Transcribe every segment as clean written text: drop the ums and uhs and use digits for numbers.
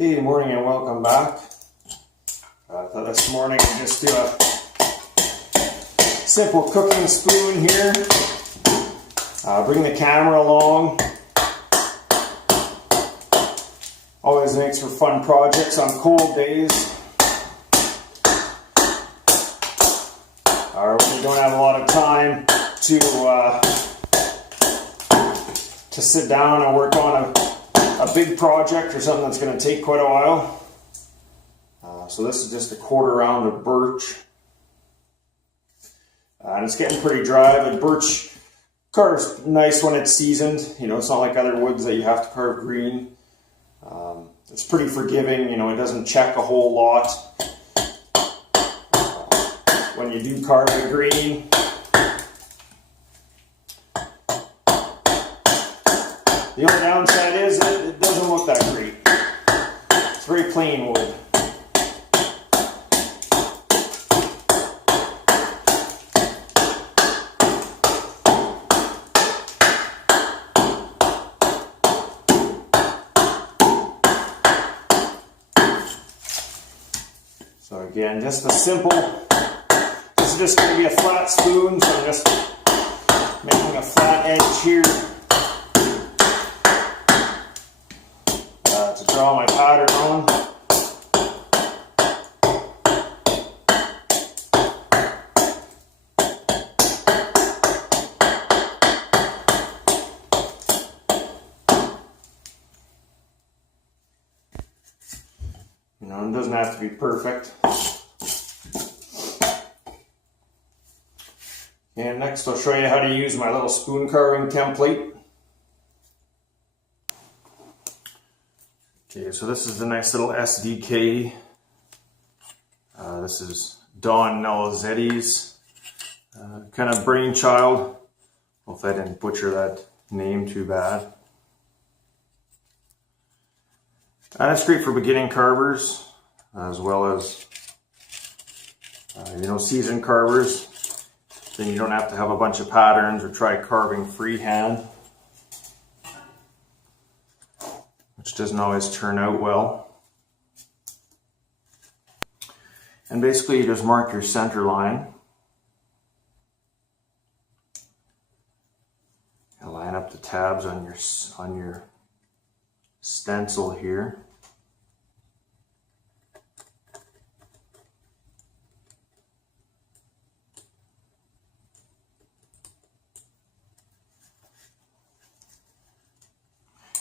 Hey, morning and welcome back. I thought this morning I'd just do a simple cooking spoon here. Bring the camera along. Always makes for fun projects on cold days. Or when you don't have a lot of time to sit down and work on a big project or something that's going to take quite a while. So this is just a quarter round of birch. And it's getting pretty dry, but birch carves nice when it's seasoned. You know, it's not like other woods that you have to carve green. It's pretty forgiving, you know, it doesn't check a whole lot when you do carve it green. The only downside is it doesn't look that great. It's very plain wood. So again, just a simple, this is just going to be a flat spoon, so I'm just making a flat edge here to draw my pattern on. You know, it doesn't have to be perfect. And next I'll show you how to use my little spoon carving template. Okay, so this is the nice little SDK. This is Don Nelizetti's kind of brainchild. Hope I didn't butcher that name too bad. And it's great for beginning carvers, as well as seasoned carvers. Then you don't have to have a bunch of patterns or try carving freehand, which doesn't always turn out well. And basically you just mark your center line. And line up the tabs on your stencil here.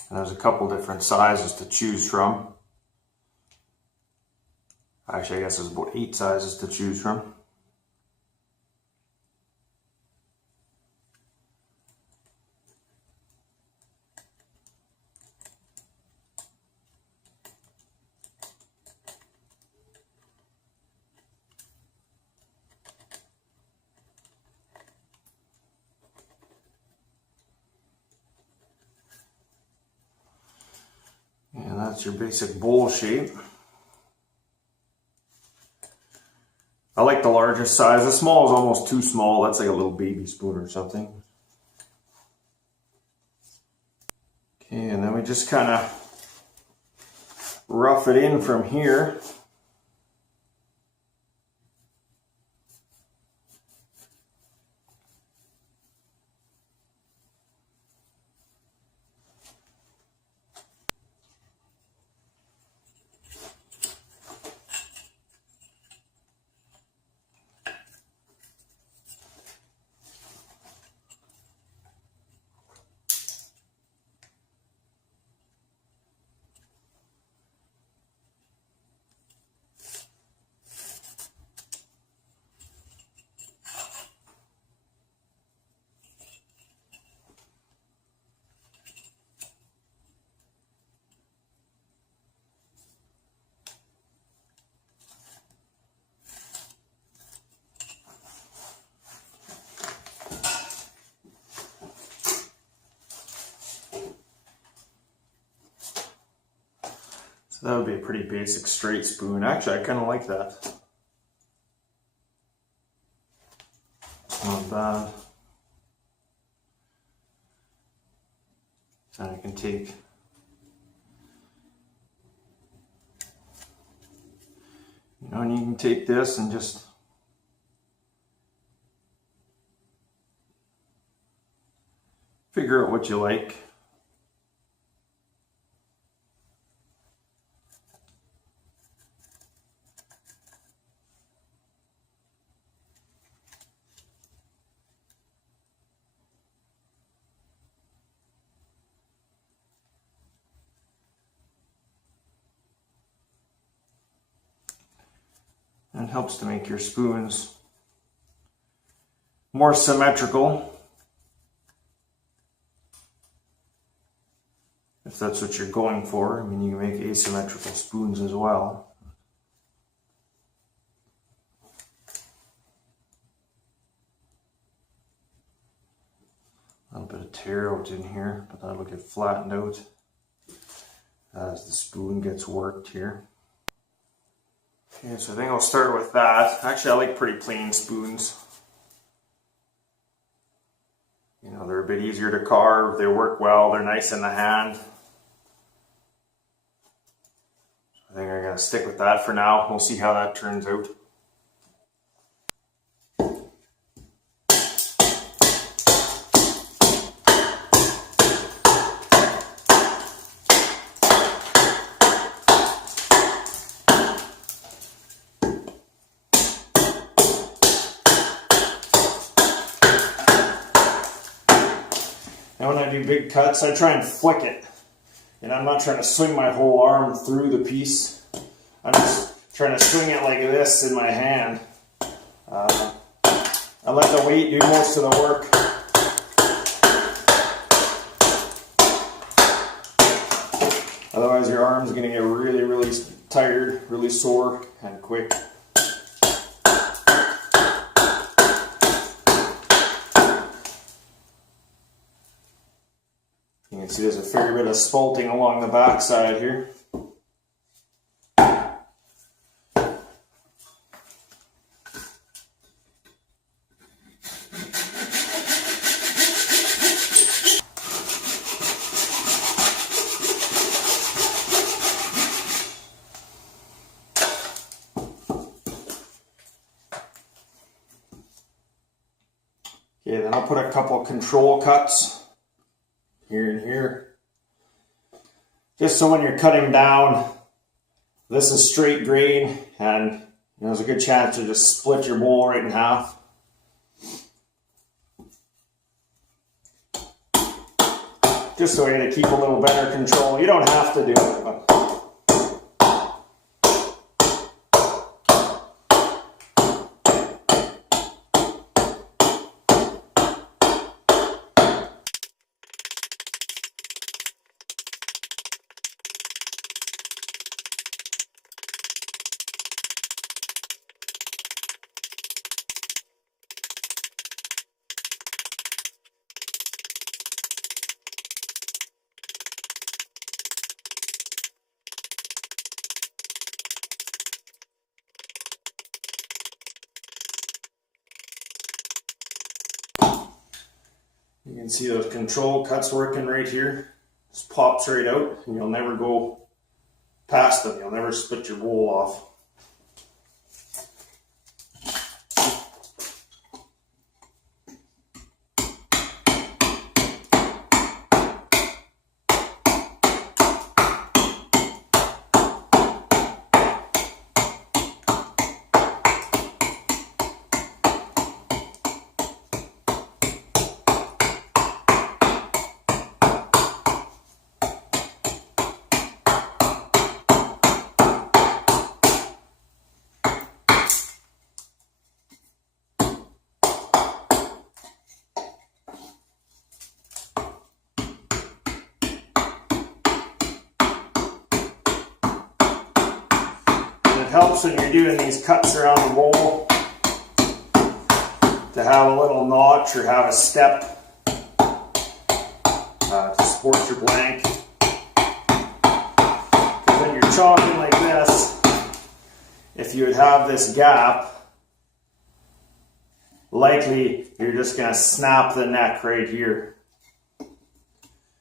And there's a couple different sizes to choose from. Actually, I guess there's about 8 sizes to choose from. And that's your basic bowl shape. I like the largest size. The small is almost too small. That's like a little baby spoon or something. Okay, and then we just kind of rough it in from here. So that would be a pretty basic straight spoon. Actually, I kind of like that. Not bad. And I can take You know, and you can take this and just figure out what you like. And it helps to make your spoons more symmetrical, if that's what you're going for. I mean, you can make asymmetrical spoons as well. A little bit of tear out in here, but that'll get flattened out as the spoon gets worked here. Okay, so I think I'll start with that. Actually, I like pretty plain spoons. You know, they're a bit easier to carve, they work well, they're nice in the hand. I think I'm going to stick with that for now. We'll see how that turns out. Now when I do big cuts, I try and flick it. And I'm not trying to swing my whole arm through the piece. I'm just trying to swing it like this in my hand. I let the weight do most of the work. Otherwise your arm's going to get really, really tired, really sore, and quick. You can see there's a fair bit of spalting along the back side here. Okay, then I'll put a couple control cuts here and here. Just so when you're cutting down, this is straight grain, and you know, there's a good chance to just split your bowl right in half. Just so way to keep a little better control. You don't have to do it, but you can see those control cuts working right here. Just pops right out, and you'll never go past them. You'll never split your bowl off. It helps when you're doing these cuts around the bowl to have a little notch or have a step to support your blank. Because when you're chopping like this, if you would have this gap, likely you're just going to snap the neck right here.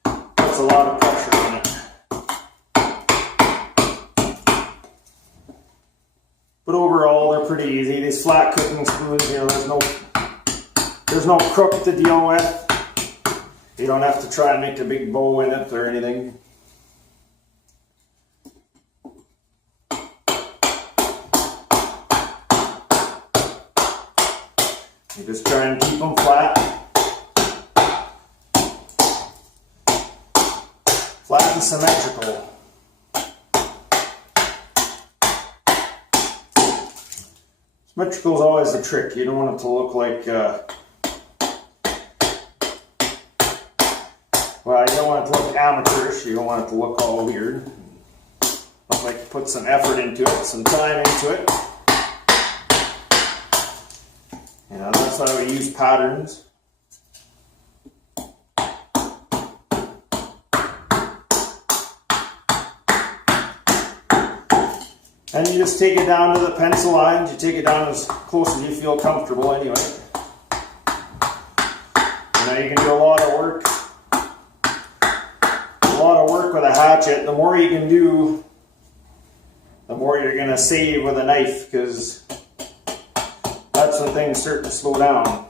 Puts a lot of pressure on it. But overall, they're pretty easy. These flat cooking spoons, you know, there's no crook to deal with. You don't have to try and make a big bow in it or anything. You just try and keep them flat. Flat and symmetrical. Symmetrical is always the trick. You don't want it to look like, well, you don't want it to look amateurish. You don't want it to look all weird. Look like you put some effort into it, some time into it. You know, that's why we use patterns. And you just take it down to the pencil lines. You take it down as close as you feel comfortable anyway. You know, you can do a lot of work. A lot of work with a hatchet. The more you can do, the more you're going to save with a knife, because that's when things start to slow down.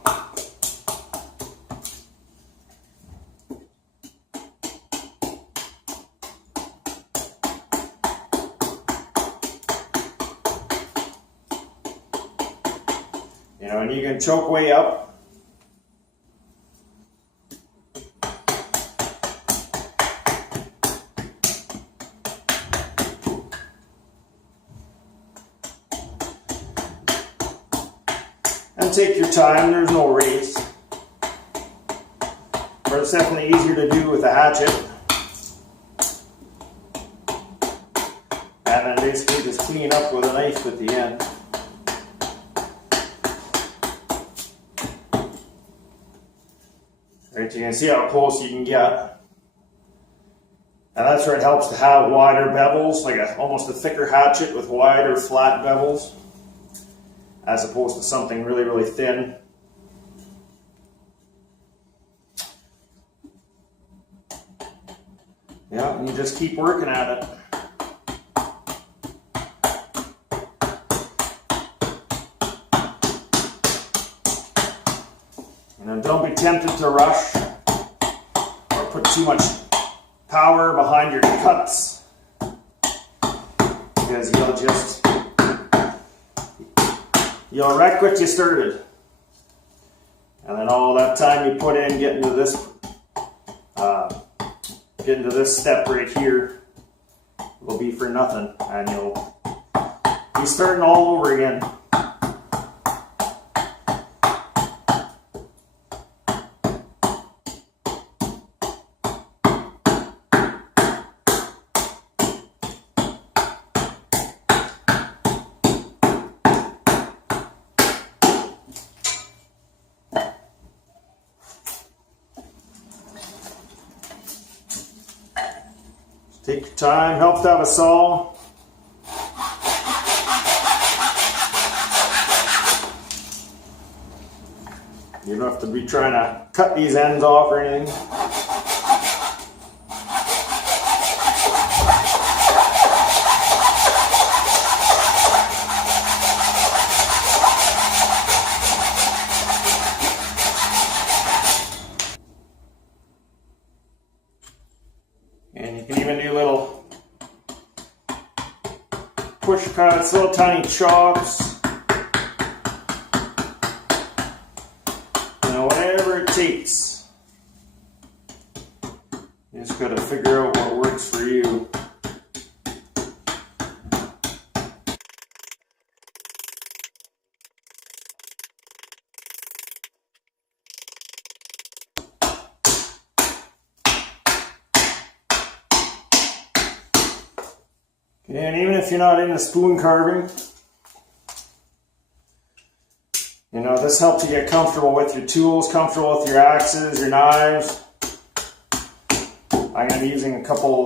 You know, and you can choke way up. And take your time, there's no race. But it's definitely easier to do with a hatchet. And then basically just clean up with a knife at the end. Right, you can see how close you can get. And that's where it helps to have wider bevels, like almost a thicker hatchet with wider flat bevels, as opposed to something really, really thin. Yeah, and you just keep working at it. And don't be tempted to rush or put too much power behind your cuts, because you'll wreck what you started. And then all that time you put in getting to this step right here will be for nothing, and you'll be starting all over again. Take your time, help to have a saw. You don't have to be trying to cut these ends off or anything. And you can even do little push cuts, little tiny chops. You know, whatever it takes. You just got to figure out what works for you. And even if you're not into spoon carving, you know, this helps you get comfortable with your tools, comfortable with your axes, your knives. I'm going to be using a couple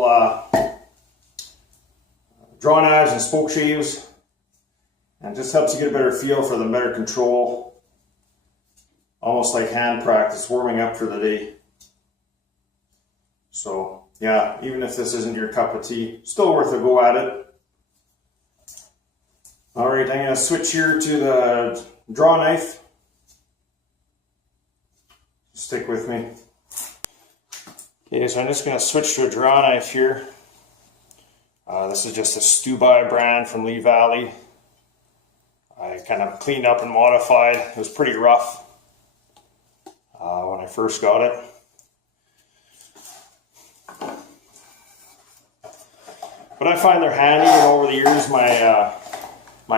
draw knives and spoke shaves, and it just helps you get a better feel for them, better control. Almost like hand practice, warming up for the day. So yeah, even if this isn't your cup of tea, still worth a go at it. Alright, I'm going to switch here to the draw knife. Stick with me. Okay, so I'm just going to switch to a draw knife here. This is just a Stubai brand from Lee Valley. I kind of cleaned up and modified. It was pretty rough when I first got it. But I find they're handy, and over the years my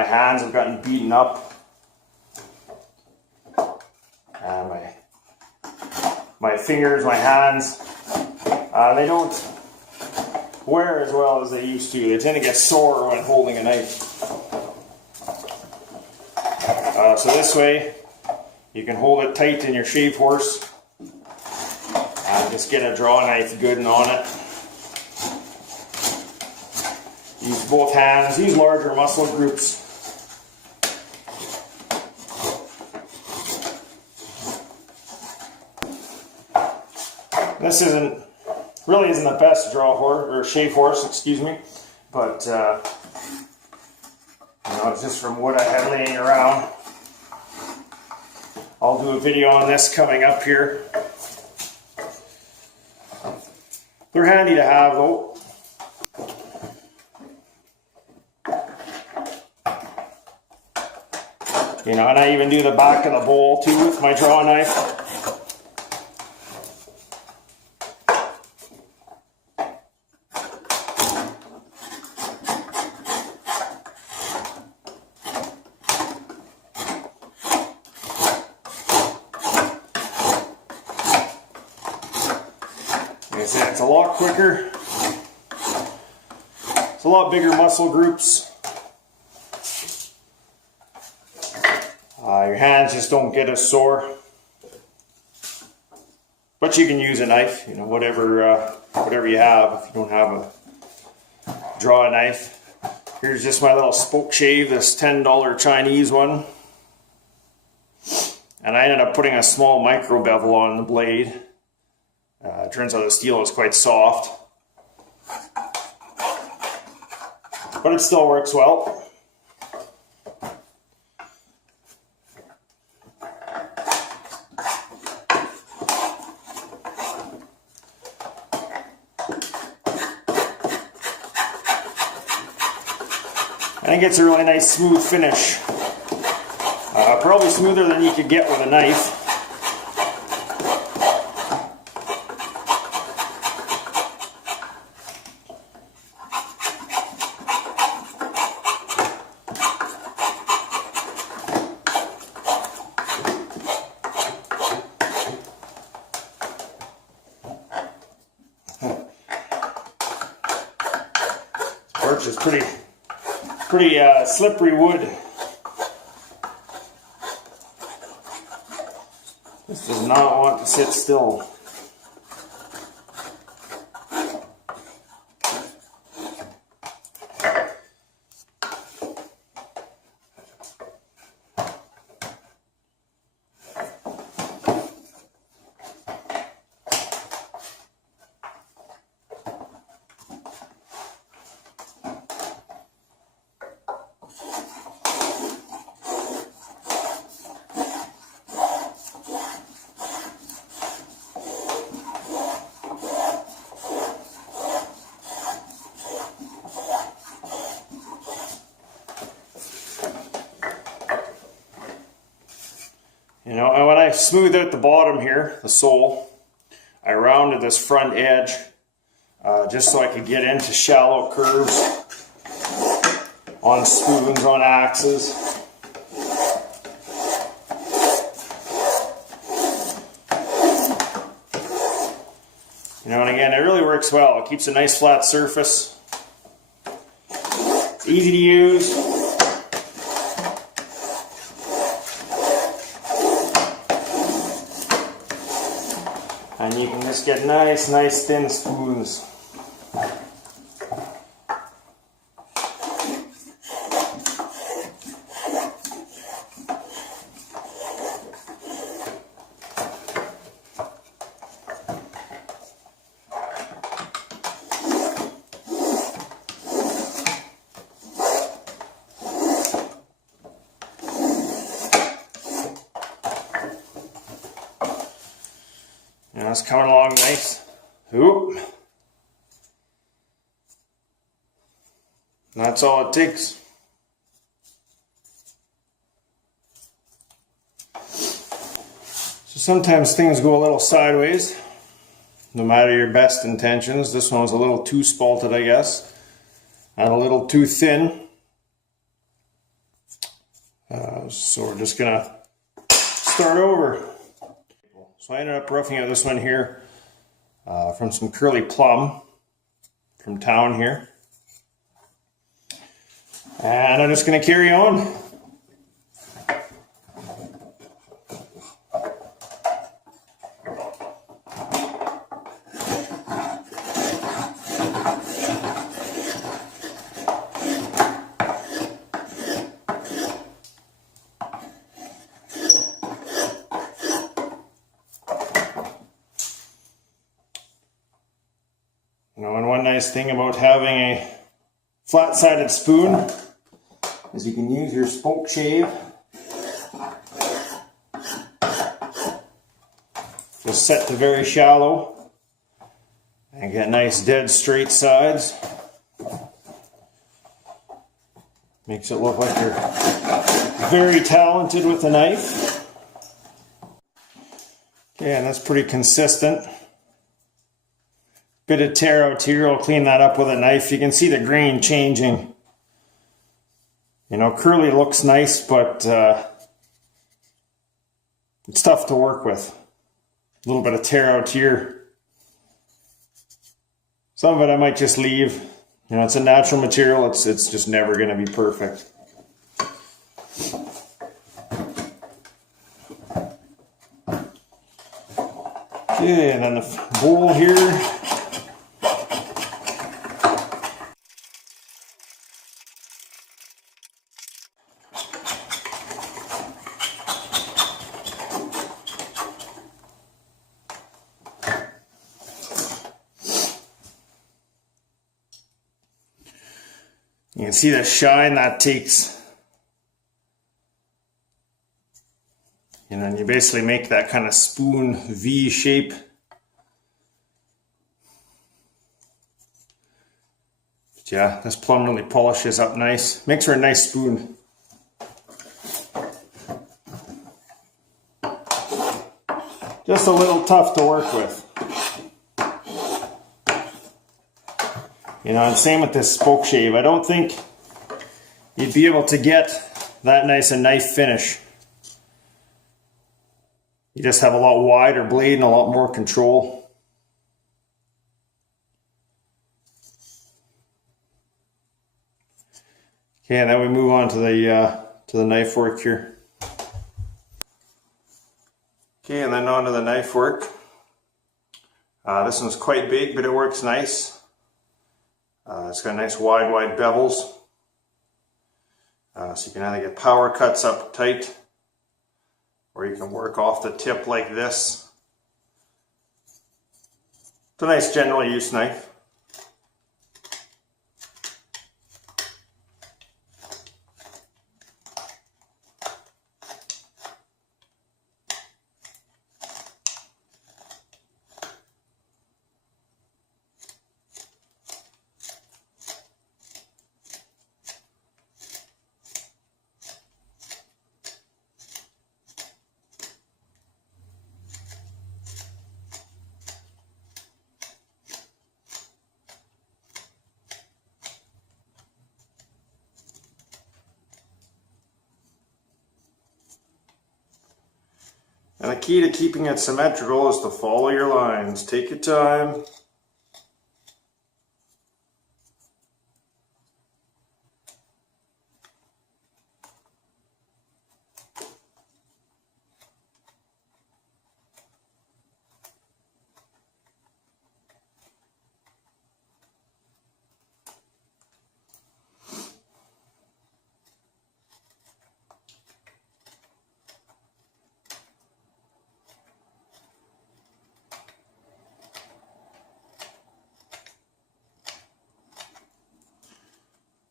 hands have gotten beaten up. And my fingers, my hands, they don't wear as well as they used to. They tend to get sore when holding a knife. So this way, you can hold it tight in your shave horse and just get a draw knife good and on it. Use both hands, use larger muscle groups. This really isn't the best draw horse, or shave horse, excuse me, but it's just from wood I had laying around. I'll do a video on this coming up here. They're handy to have though. And I even do the back of the bowl too with my draw knife. It's a lot quicker. It's a lot bigger muscle groups. Your hands just don't get as sore. But you can use a knife, whatever you have. If you don't have a draw knife. Here's just my little spoke shave, this $10 Chinese one. And I ended up putting a small micro bevel on the blade. It turns out the steel is quite soft. But it still works well. I think it's a really nice smooth finish. Probably smoother than you could get with a knife. Birch is pretty slippery wood. This does not want to sit still. And when I smooth out the bottom here, the sole, I rounded this front edge just so I could get into shallow curves on spoons, on axes. And again, it really works well. It keeps a nice flat surface. It's easy to use. And you can just get nice thin spoons. that's coming along nice. Oop. And that's all it takes. So sometimes things go a little sideways, no matter your best intentions. This one was a little too spalted, I guess, and a little too thin. So we're just gonna start over. So I ended up roughing out this one here from some curly plum from town here. And I'm just going to carry on. And one nice thing about having a flat-sided spoon is you can use your spoke shave. Just set to very shallow and get nice dead straight sides. Makes it look like you're very talented with a knife. Okay, and that's pretty consistent. Bit of tear out here, I'll clean that up with a knife. You can see the grain changing. You know, curly looks nice, but it's tough to work with. A little bit of tear out here. Some of it I might just leave. You know, it's a natural material, it's just never going to be perfect. Okay, and then the bowl here. You can see the shine that takes. You know, and you basically make that kind of spoon V shape. But yeah, this plum really polishes up nice. Makes for a nice spoon. Just a little tough to work with. You know, and same with this spoke shave. I don't think you'd be able to get that nice a knife finish. You just have a lot wider blade and a lot more control. Okay, and then we move on to the knife work here. Okay, and then on to the knife work. This one's quite big, but it works nice. It's got nice wide bevels. So you can either get power cuts up tight, or you can work off the tip like this. It's a nice general use knife. And the key to keeping it symmetrical is to follow your lines. Take your time.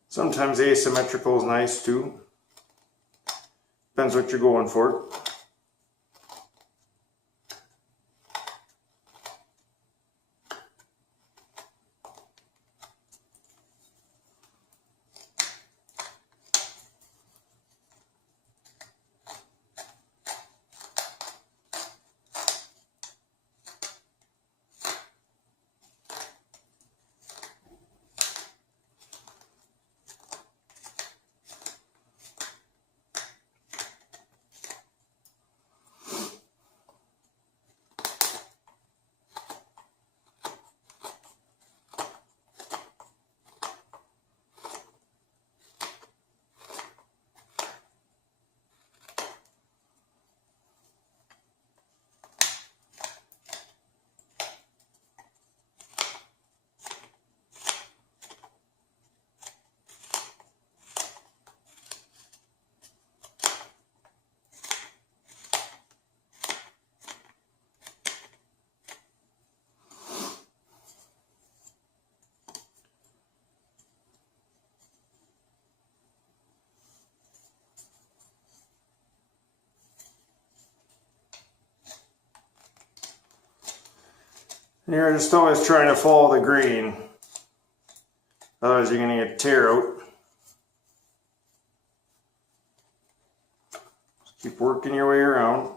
Sometimes asymmetrical is nice too. Depends what you're going for. And you're just always trying to follow the grain. Otherwise you're going to get tear out. Just keep working your way around.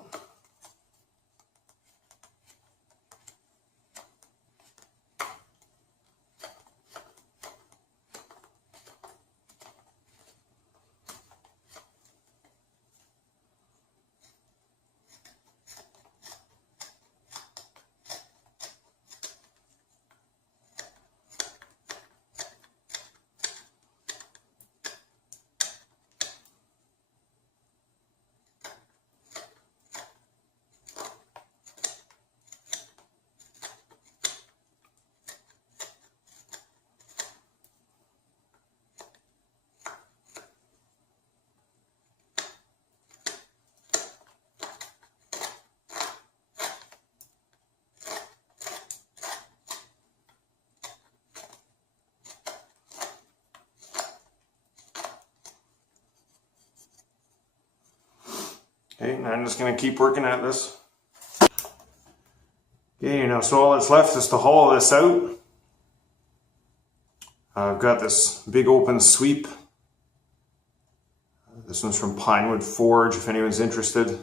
Okay, and I'm just going to keep working at this. Okay, now so all that's left is to hollow this out. I've got this big open sweep. This one's from Pinewood Forge, if anyone's interested.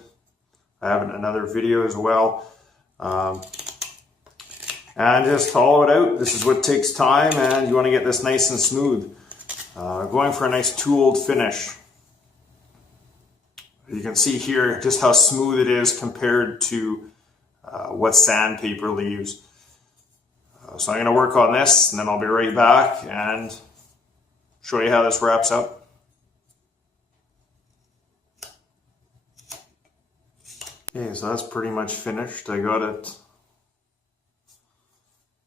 I have another video as well. And just hollow it out. This is what takes time, and you want to get this nice and smooth. Going for a nice tooled finish. You can see here just how smooth it is compared to what sandpaper leaves. So I'm going to work on this, and then I'll be right back and show you how this wraps up. Okay, so that's pretty much finished. I got it,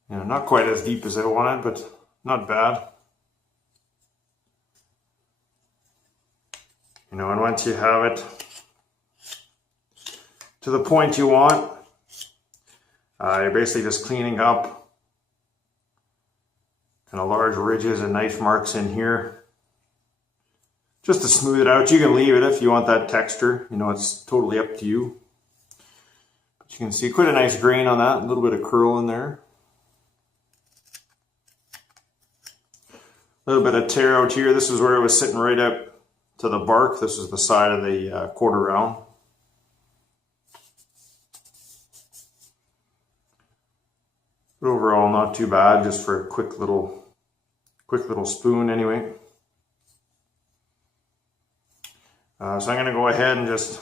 not quite as deep as I wanted, but not bad. And once you have it to the point you want, you're basically just cleaning up kind of large ridges and knife marks in here, just to smooth it out. You can leave it if you want that texture. It's totally up to you. But you can see quite a nice grain on that, a little bit of curl in there. A little bit of tear out here. This is where it was sitting right up to the bark. This is the side of the quarter round. But overall, not too bad, just for a quick little spoon anyway. So I'm going to go ahead and just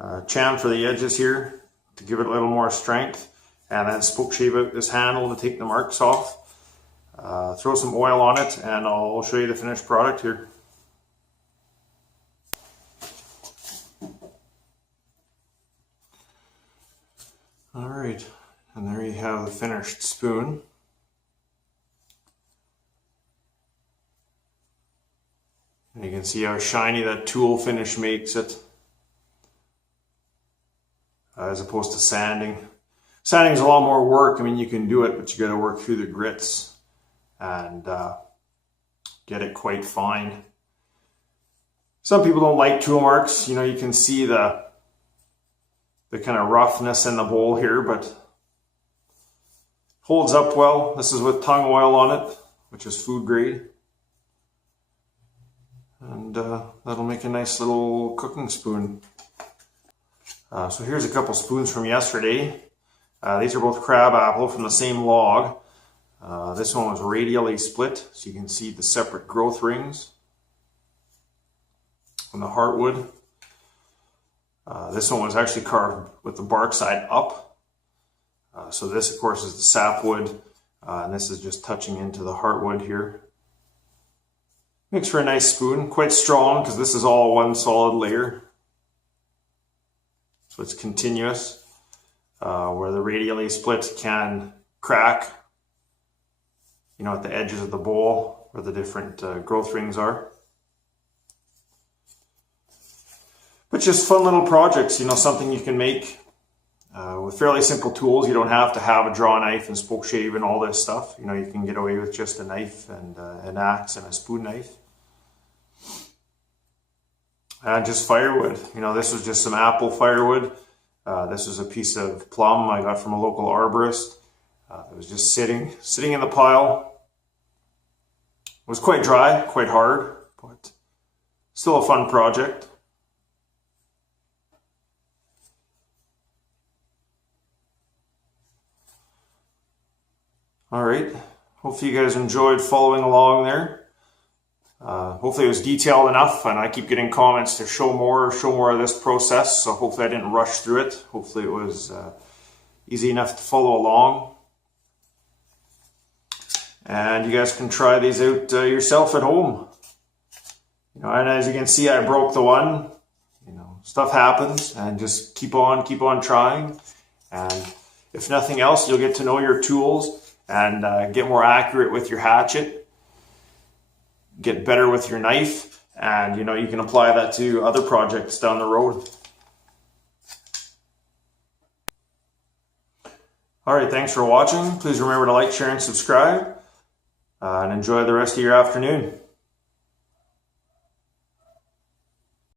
chamfer the edges here to give it a little more strength, and then spoke shave out this handle to take the marks off. Throw some oil on it, and I'll show you the finished product here. Alright, and there you have the finished spoon. And you can see how shiny that tool finish makes it, as opposed to sanding. Sanding is a lot more work. You can do it, but you got to work through the grits and get it quite fine. Some people don't like tool marks. You can see the kind of roughness in the bowl here, but holds up well. This is with tung oil on it, which is food grade. And that'll make a nice little cooking spoon. So here's a couple spoons from yesterday. These are both crab apple from the same log. This one was radially split, so you can see the separate growth rings on the heartwood. This one was actually carved with the bark side up. So this, of course, is the sapwood, and this is just touching into the heartwood here. Makes for a nice spoon, quite strong because this is all one solid layer. So it's continuous, where the radially split can crack, at the edges of the bowl where the different growth rings are. But just fun little projects, something you can make with fairly simple tools. You don't have to have a draw knife and spoke shave and all this stuff. You can get away with just a knife and an axe and a spoon knife. And just firewood. This was just some apple firewood. This was a piece of plum I got from a local arborist. It was just sitting in the pile. It was quite dry, quite hard, but still a fun project. All right, hopefully you guys enjoyed following along there. Hopefully it was detailed enough, and I keep getting comments to show more of this process, so hopefully I didn't rush through it. Hopefully it was easy enough to follow along. And you guys can try these out yourself at home. You know, and as you can see, I broke the one. You know, stuff happens, and just keep on trying. And if nothing else, you'll get to know your tools and get more accurate with your hatchet, get better with your knife, and you know, you can apply that to other projects down the road. All right, thanks for watching. Please remember to like, share, and subscribe, and enjoy the rest of your afternoon.